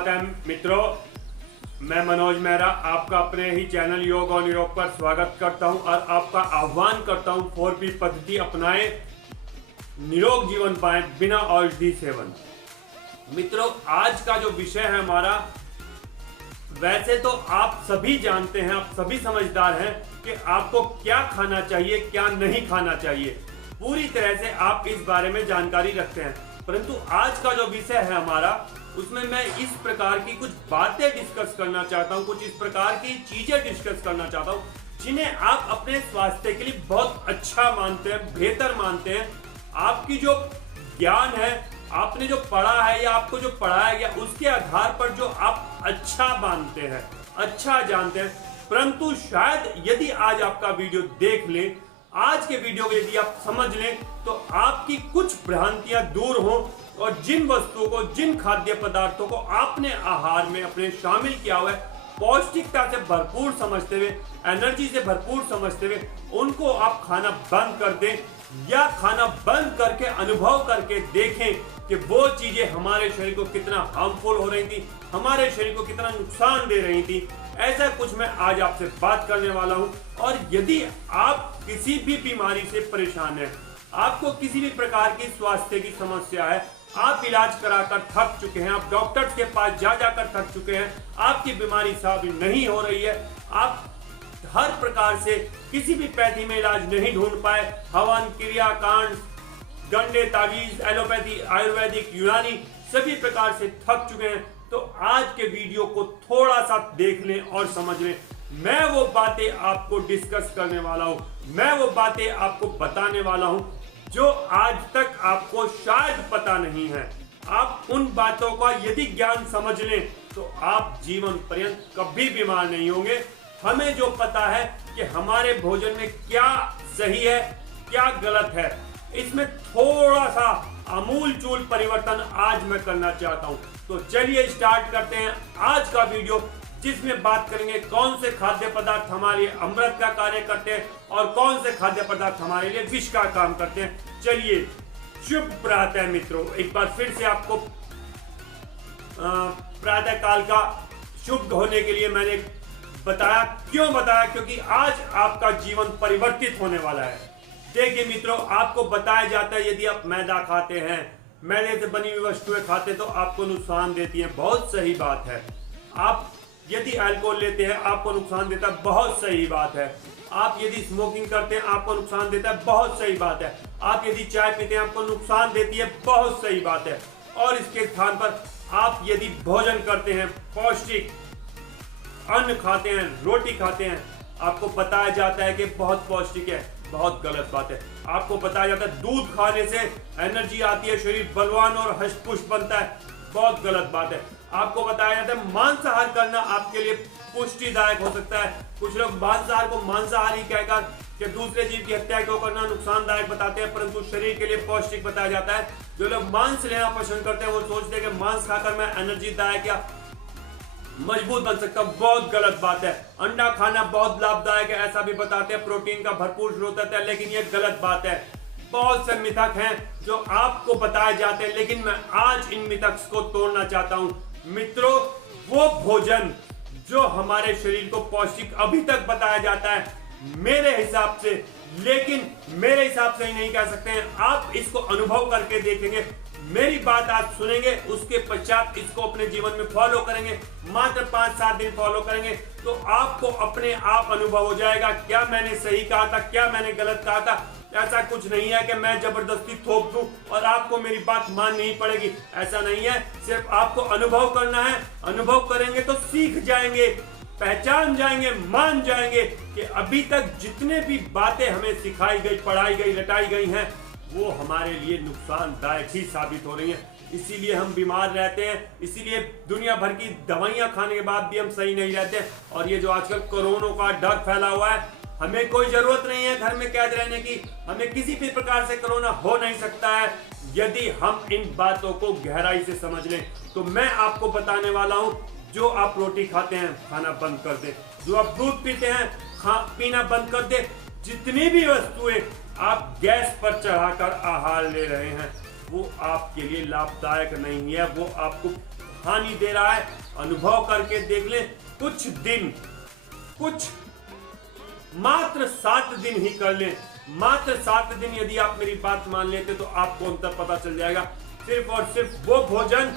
सुप्रभात है मित्रों, मैं मनोज मेहरा आपका अपने ही चैनल योग और निरोग पर स्वागत करता हूं और आपका आह्वान करता हूं 4P पद्धति अपनाएं, निरोग जीवन पाएं बिना औषधि सेवन। मित्रों, आज का जो विषय है हमारा, वैसे तो आप सभी जानते हैं, आप सभी समझदार हैं कि आपको क्या खाना चाहिए, क्या नहीं खाना चाहिए। पूरी तरह से आप इस बारे में जानकारी रखते हैं, परंतु आज का जो विषय है हमारा, उसमें मैं इस प्रकार की कुछ बातें डिस्कस करना चाहता हूं, कुछ इस प्रकार की चीजें डिस्कस करना चाहता हूं जिन्हें आप अपने स्वास्थ्य के लिए बहुत अच्छा मानते हैं, बेहतर मानते हैं। आपकी जो ज्ञान है, आपने जो पढ़ा है या आपको जो पढ़ाया गया, उसके आधार पर जो आप अच्छा मानते हैं, अच्छा जानते हैं। परंतु शायद यदि आज आपका वीडियो देख लें, आज के वीडियो को यदि आप समझ लें, तो आपकी कुछ भ्रांतियां दूर हों और जिन वस्तुओं को, जिन खाद्य पदार्थों को आपने आहार में अपने शामिल किया हुआ है, पौष्टिकता से भरपूर समझते हुए, एनर्जी से भरपूर समझते हुए, उनको आप खाना बंद कर दें या खाना बंद करके अनुभव करके देखें कि वो चीजें हमारे शरीर को कितना हार्मफुल हो रही थी, हमारे शरीर को कितना नुकसान दे रही थी। ऐसा कुछ मैं आज आपसे बात करने वाला हूं। और यदि आप किसी भी बीमारी से परेशान हैं, आपको किसी भी प्रकार की स्वास्थ्य की समस्या है, आप इलाज कराकर थक चुके हैं, आप डॉक्टर्स के पास जा जाकर थक चुके हैं, आपकी बीमारी साफ नहीं हो रही है, आप हर प्रकार से किसी भी पैथी में इलाज नहीं ढूंढ पाए, हवन, क्रिया कांड, गंडे, तावीज, एलोपैथी, आयुर्वेदिक, यूनानी, सभी प्रकार से थक चुके हैं, तो आज के वीडियो को थोड़ा सा देख लें और समझ लें। मैं वो बातें आपको डिस्कस करने वाला हूं, मैं वो बातें आपको बताने वाला हूं जो आज तक आपको शायद पता नहीं है। आप उन बातों का यदि ज्ञान समझ लें तो आप जीवन पर्यंत कभी बीमार नहीं होंगे। हमें जो पता है कि हमारे भोजन में क्या सही है, क्या गलत है, इसमें थोड़ा सा आमूल चूल परिवर्तन आज मैं करना चाहता हूं। तो चलिए स्टार्ट करते हैं आज का वीडियो, जिसमें बात करेंगे कौन से खाद्य पदार्थ हमारे अमृत का कार्य करते हैं और कौन से खाद्य पदार्थ हमारे लिए विष का काम करते हैं। चलिए, शुभ प्रातः मित्रों, एक बार फिर से आपको प्रातः काल का शुभ होने के लिए मैंने बताया। क्यों बताया? क्योंकि आज आपका जीवन परिवर्तित होने वाला है। देखिए मित्रों, आपको बताया जाता है यदि आप मैदा खाते हैं, मैदे से बनी हुई वस्तुएं खाते तो आपको नुकसान देती हैं, बहुत सही बात है। आप यदि अल्कोहल लेते हैं, आपको नुकसान देता है, बहुत सही बात है। आप यदि स्मोकिंग करते हैं, आपको नुकसान देता है, बहुत सही बात है। आप यदि चाय पीते हैं, आपको नुकसान देती है, बहुत सही बात है। और इसके स्थान पर आप यदि भोजन करते हैं, पौष्टिक अन्न खाते हैं, रोटी खाते हैं, आपको बताया जाता है कि बहुत पौष्टिक है, बहुत गलत बात है। आपको बताया जाता है दूध खाने से एनर्जी आती है, शरीर बलवान और हष्ट-पुष्ट बनता है, बहुत गलत बात है। आपको बताया जाता है मांसाहार करना आपके लिए पुष्टिदायक हो सकता है। कुछ लोग मांसाहार को मांसाहारी कहकर कि दूसरे जीव की हत्या क्यों करना नुकसानदायक बताते हैं, परंतु शरीर के लिए पौष्टिक बताया जाता है। जो लोग मांस लेना पसंद करते हैं, वो सोचते हैं कि मांस खाकर मैं एनर्जीदायक या मजबूत बन सकता हूं, बहुत गलत बात है। अंडा खाना बहुत लाभदायक है, ऐसा भी बताते हैं, प्रोटीन का भरपूर स्रोत है, लेकिन ये गलत बात है। बहुत से मिथक हैं जो आपको बताए जाते हैं, लेकिन मैं आज इन मिथक्स को तोड़ना चाहता हूं। मित्रों, वो भोजन जो हमारे शरीर को पौष्टिक अभी तक बताया जाता है, मेरे हिसाब से, लेकिन मेरे हिसाब से ही नहीं कह सकते हैं, आप इसको अनुभव करके देखेंगे, मेरी बात आप सुनेंगे, उसके पश्चात इसको अपने जीवन में फॉलो करेंगे, मात्र 5-7 दिन फॉलो करेंगे, तो आपको अपने आप अनुभव हो जाएगा क्या मैंने सही कहा था, क्या मैंने गलत कहा था। ऐसा कुछ नहीं है कि मैं जबरदस्ती थोप दूं और आपको मेरी बात माननी पड़ेगी, ऐसा नहीं है। सिर्फ आपको अनुभव करना है, अनुभव करेंगे तो सीख जाएंगे, पहचान जाएंगे, मान जाएंगे कि अभी तक जितने भी बातें हमें सिखाई गई, पढ़ाई गई, रटाई गई हैं, वो हमारे लिए नुकसानदायक ही साबित हो रही हैं। इसीलिए हम बीमार रहते हैं, इसीलिए दुनिया भर की दवाइयां खाने के बाद भी हम सही नहीं रहते। और ये जो आजकल कोरोना का डर फैला हुआ है, हमें कोई जरूरत नहीं है घर में कैद रहने की, हमें किसी भी प्रकार से कोरोना हो नहीं सकता है यदि हम इन बातों को गहराई से समझ लें। तो मैं आपको बताने वाला हूं, जो आप रोटी खाते हैं खाना बंद कर दें, जो आप दूध पीते हैं पीना बंद कर दें, जितनी भी वस्तुएं आप गैस पर चढ़ाकर आहार ले रहे हैं, वो आपके लिए लाभदायक नहीं है, वो आपको हानि दे रहा है, अनुभव करके देख लें। कुछ दिन, कुछ मात्र 7 दिन ही कर लें, मात्र 7 दिन यदि आप मेरी बात मान लेते तो आपको अंतर पता चल जाएगा। सिर्फ और सिर्फ वो भोजन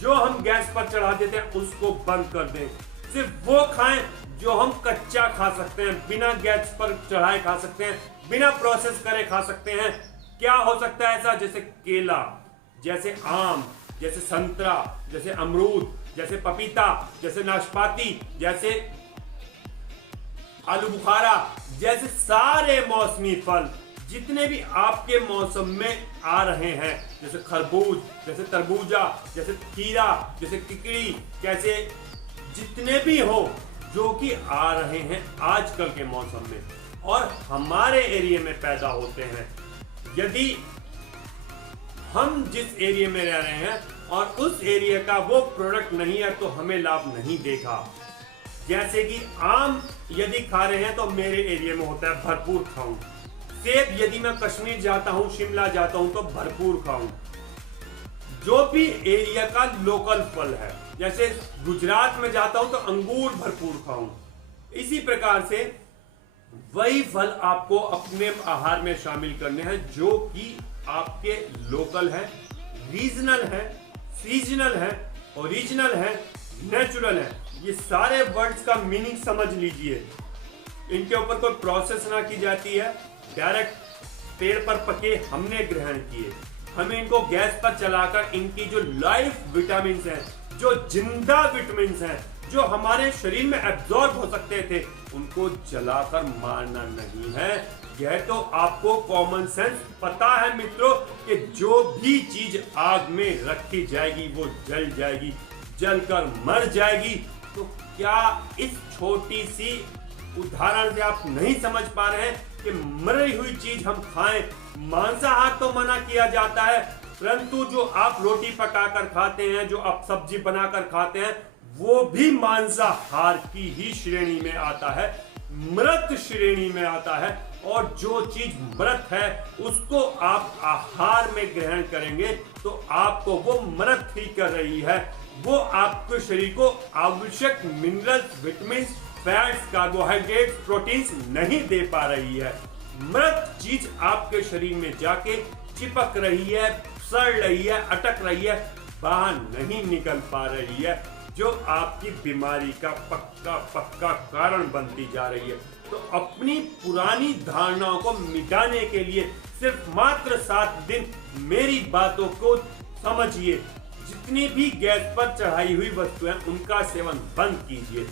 जो हम गैस पर चढ़ा देते हैं उसको बंद कर दें। सिर्फ वो खाएं जो हम कच्चा खा सकते हैं, बिना गैस पर चढ़ाए खा सकते हैं, बिना प्रोसेस करे खा सकते हैं। क्या हो सकता है ऐसा? जैसे केला, जैसे आम, जैसे संतरा, जैसे अमरूद, जैसे पपीता, जैसे नाशपाती, जैसे आलू बुखारा, जैसे सारे मौसमी फल जितने भी आपके मौसम में आ रहे हैं, जैसे खरबूज, जैसे तरबूजा, जैसे खीरा, जैसे किकड़ी, कैसे जितने भी हो जो कि आ रहे हैं आजकल के मौसम में और हमारे एरिया में पैदा होते हैं। यदि हम जिस एरिया में रह रहे हैं और उस एरिया का वो प्रोडक्ट नहीं है तो हमें लाभ नहीं देगा। जैसे कि आम यदि खा रहे हैं तो मेरे एरिया में होता है, भरपूर खाऊं। सेब यदि मैं कश्मीर जाता हूं, शिमला जाता हूं तो भरपूर खाऊं। जो भी एरिया का लोकल फल है, जैसे गुजरात में जाता हूं तो अंगूर भरपूर खाऊं। इसी प्रकार से वही फल आपको अपने आहार में शामिल करने हैं जो कि आपके लोकल है, रीजनल है, सीजनल है, ओरिजिनल है, नेचुरल है। ये सारे वर्ड्स का मीनिंग समझ लीजिए। इनके ऊपर कोई प्रोसेस ना की जाती है, डायरेक्ट पेड़ पर पके हमने ग्रहण किए। हमें इनको गैस पर चलाकर इनकी जो लाइफ विटामिन हैं, जो जिंदा विटामिन हैं, जो हमारे शरीर में एब्जॉर्ब हो सकते थे, उनको जलाकर मारना नहीं है। यह तो आपको कॉमन सेंस पता है मित्रों कि जो भी चीज आग में रखी जाएगी वो जल जाएगी, जलकर मर जाएगी। तो क्या इस छोटी सी उदाहरण से आप नहीं समझ पा रहे हैं कि मरी हुई चीज हम खाएं? मांसाहार तो मना किया जाता है, परंतु जो आप रोटी पकाकर खाते हैं, जो आप सब्जी बनाकर खाते हैं, वो भी मांसाहार की ही श्रेणी में आता है, मृत श्रेणी में आता है। और जो चीज मृत है उसको आप आहार में ग्रहण करेंगे तो आपको वो मृत ही कर रही है। वो आपके शरीर को आवश्यक minerals, vitamin, fats, carbohydrates, proteins नहीं दे पा रही है। मृत चीज आपके शरीर में जाके चिपक रही है, सड़ रही है, अटक रही है, बाहर नहीं निकल पा रही है, जो आपकी बीमारी का पक्का कारण बनती जा रही है। तो अपनी पुरानी धारणाओं को मिटाने के लिए सिर्फ मात्र 7 दिन मेरी बातों को समझिए। जितनी भी गैस पर चढ़ाई हुई वस्तुएं उनका सेवन बंद कीजिए।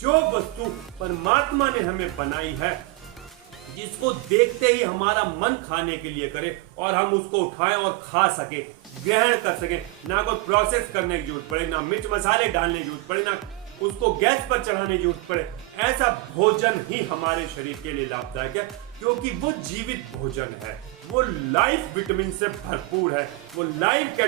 जो वस्तु परमात्मा ने हमें बनाई है, जिसको देखते ही हमारा मन खाने के लिए करे और हम उसको उठाएं और खा सके, ग्रहण कर सके, ना कोई प्रोसेस करने की जरूरत पड़े, ना मिर्च मसाले डालने की जरूरत पड़े, ना उसको गैस पर चढ़ाने की जरूरत पड़े, ऐसा भोजन ही हमारे शरीर के लिए लाभदायक है, क्योंकि वो जीवित भोजन है, वो लाइफ विटामिन से भरपूर है, वो लाइफ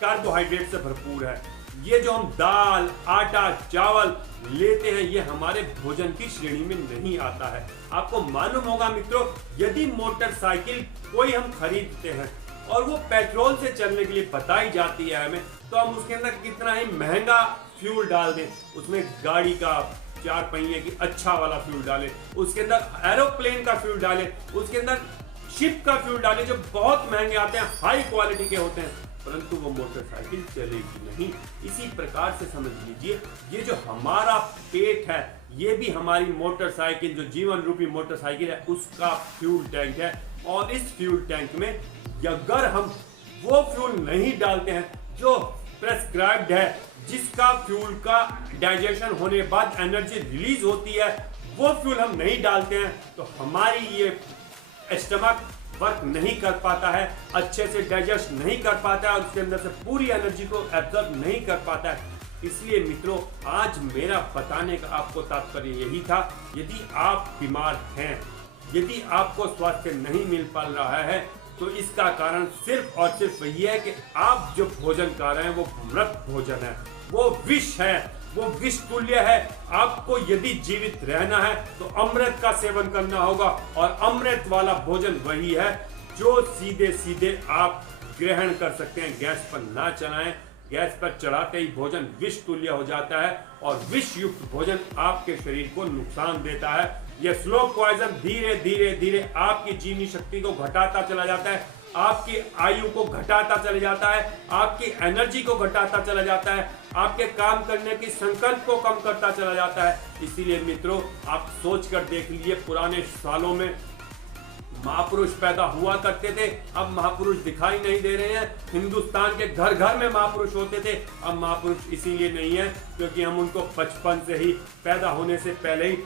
कार्बोहाइड्रेट से भरपूर है। ये जो हम दाल, आटा, चावल लेते हैं, ये हमारे भोजन की श्रेणी में नहीं आता है। आपको मालूम होगा मित्रों, यदि मोटरसाइकिल कोई हम खरीदते हैं और वो पेट्रोल से चलने के लिए बताई जाती है हमें, तो हम उसके अंदर कितना ही महंगा फ्यूल डाल दें, उसमें गाड़ी का 4 पहिए की अच्छा वाला फ्यूल डालें, उसके अंदर एरोप्लेन का फ्यूल डालें, उसके अंदर शिप का फ्यूल डालें, जो बहुत महंगे आते हैं, हाई क्वालिटी के होते हैं, परंतु वो मोटरसाइकिल चलेगी नहीं। इसी प्रकार से समझ लीजिए, ये जो हमारा पेट है, ये भी हमारी मोटरसाइकिल, जो जीवन रूपी मोटरसाइकिल है, उसका फ्यूल टैंक है। और इस फ्यूल टैंक में अगर हम वो फ्यूल नहीं डालते हैं जो प्रेस्क्राइब्ड है, जिसका फ्यूल का डाइजेशन होने के बाद एनर्जी रिलीज होती है, वो फ्यूल हम नहीं डालते हैं, तो हमारी ये स्टमक वर्क नहीं कर पाता है, अच्छे से डाइजेस्ट नहीं कर पाता है और उसके अंदर से पूरी एनर्जी को एब्जॉर्ब नहीं कर पाता है। इसलिए मित्रों, आज मेरा बताने का आपको तात्पर्य यही था, यदि आप बीमार हैं, यदि आपको स्वास्थ्य नहीं मिल पा रहा है, तो इसका कारण सिर्फ और सिर्फ यही है कि आप जो भोजन खा रहे हैं वो मृत भोजन है, वो विष है, वो विष तुल्य है। आपको यदि जीवित रहना है तो अमृत का सेवन करना होगा, और अमृत वाला भोजन वही है जो सीधे सीधे आप ग्रहण कर सकते हैं। गैस पर ना चलाएं, गैस पर चढ़ाते ही भोजन विष तुल्य हो जाता है और विष युक्त भोजन आपके शरीर को नुकसान देता है। यह स्लो पॉइजन धीरे धीरे धीरे आपकी जीवनी शक्ति को घटाता चला जाता है, आपकी आयु को घटाता चला जाता है, आपकी एनर्जी को घटाता चला जाता है, आपके काम करने की संकल्प को कम करता चला जाता है। इसीलिए मित्रों, आप सोच कर देख लीजिए, पुराने सालों में महापुरुष पैदा हुआ करते थे, अब महापुरुष दिखाई नहीं दे रहे हैं। हिंदुस्तान के घर घर में महापुरुष होते थे, अब महापुरुष इसीलिए नहीं है क्योंकि हम उनको बचपन से ही, पैदा होने से पहले ही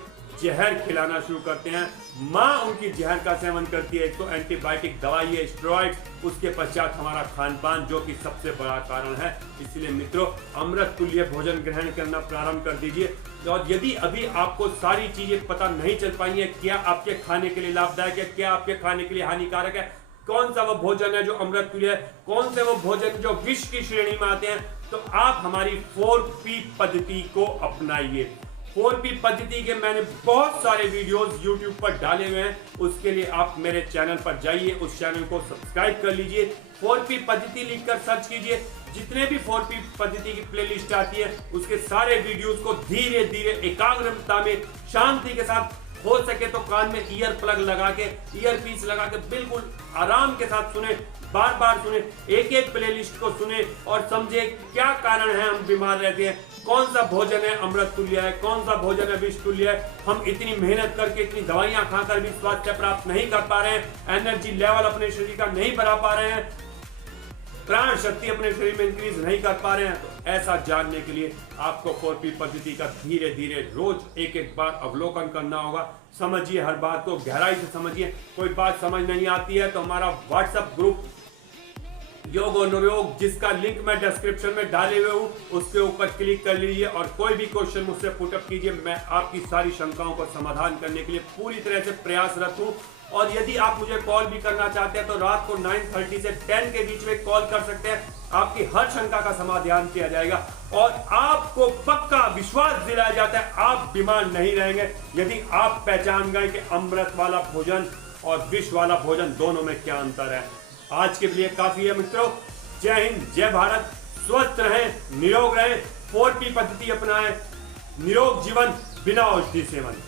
जहर खिलाना शुरू करते हैं। माँ उनकी जहर का सेवन करती है, एक तो एंटीबायोटिक दवाई है, स्टेरॉइड्स, उसके पश्चात हमारा खान पान जो कि सबसे बड़ा कारण है। इसलिए मित्रों, अमृत तुल्य भोजन ग्रहण करना प्रारंभ कर दीजिए। और यदि अभी आपको सारी चीजें पता नहीं चल पाई है, क्या आपके खाने के लिए लाभदायक है, क्या आपके खाने के लिए हानिकारक है, कौन सा वो भोजन है जो अमृत तुल्य है, कौन से वो भोजन जो विष की श्रेणी में आते हैं, तो आप हमारी 4P पद्धति को अपनाइए। 4P पद्धति के मैंने बहुत सारे वीडियोस YouTube पर डाले हुए हैं, उसके लिए आप मेरे चैनल पर जाइए, उस चैनल को सब्सक्राइब कर लीजिए। 4P पद्धति लिखकर सर्च कीजिए, जितने भी 4P पद्धति की प्लेलिस्ट आती है उसके सारे वीडियोस को धीरे धीरे एकाग्रता में, शांति के साथ, हो सके तो कान में ईयर प्लग लगा के, ईयर पीस लगा के बिल्कुल आराम के साथ सुने, बार बार सुने, एक एक प्लेलिस्ट को सुने और समझे क्या कारण है हम बीमार रहते हैं, कौन सा भोजन है अमृत तुल्य है, कौन सा भोजन है विष तुल्य है। हम इतनी मेहनत करके, इतनी दवाइयां खाकर भी स्वास्थ्य प्राप्त नहीं कर पा रहे हैं, एनर्जी लेवल अपने शरीर का नहीं बढ़ा पा रहे हैं, प्राण शक्ति अपने शरीर में इंक्रीज नहीं कर पा रहे हैं। तो ऐसा जानने के लिए आपको 4P पद्धति का धीरे धीरे रोज एक एक बार अवलोकन करना होगा। समझिए, हर बात को गहराई से समझिए। कोई बात समझ नहीं आती है तो हमारा व्हाट्सएप ग्रुप योग और नुयोग, जिसका लिंक मैं डिस्क्रिप्शन में डाले हुए हूँ, उसके ऊपर क्लिक कर लीजिए और कोई भी क्वेश्चन मुझसे पुटअप कीजिए। मैं आपकी सारी शंकाओं का समाधान करने के लिए पूरी तरह से प्रयासरत हूँ। और यदि आप मुझे कॉल भी करना चाहते हैं तो रात को 9:30 से 10 के बीच में कॉल कर सकते हैं, आपकी हर शंका का समाधान किया जाएगा और आपको पक्का विश्वास दिलाया जाता है आप बीमार नहीं रहेंगे यदि आप पहचान गए कि अमृत वाला भोजन और विष वाला भोजन दोनों में क्या अंतर है। आज के लिए काफी है मित्रों। जय हिंद, जय भारत, स्वस्थ रहें, निरोग रहें, 4P पद्धति अपनाएं, निरोग जीवन बिना औषधि सेवन।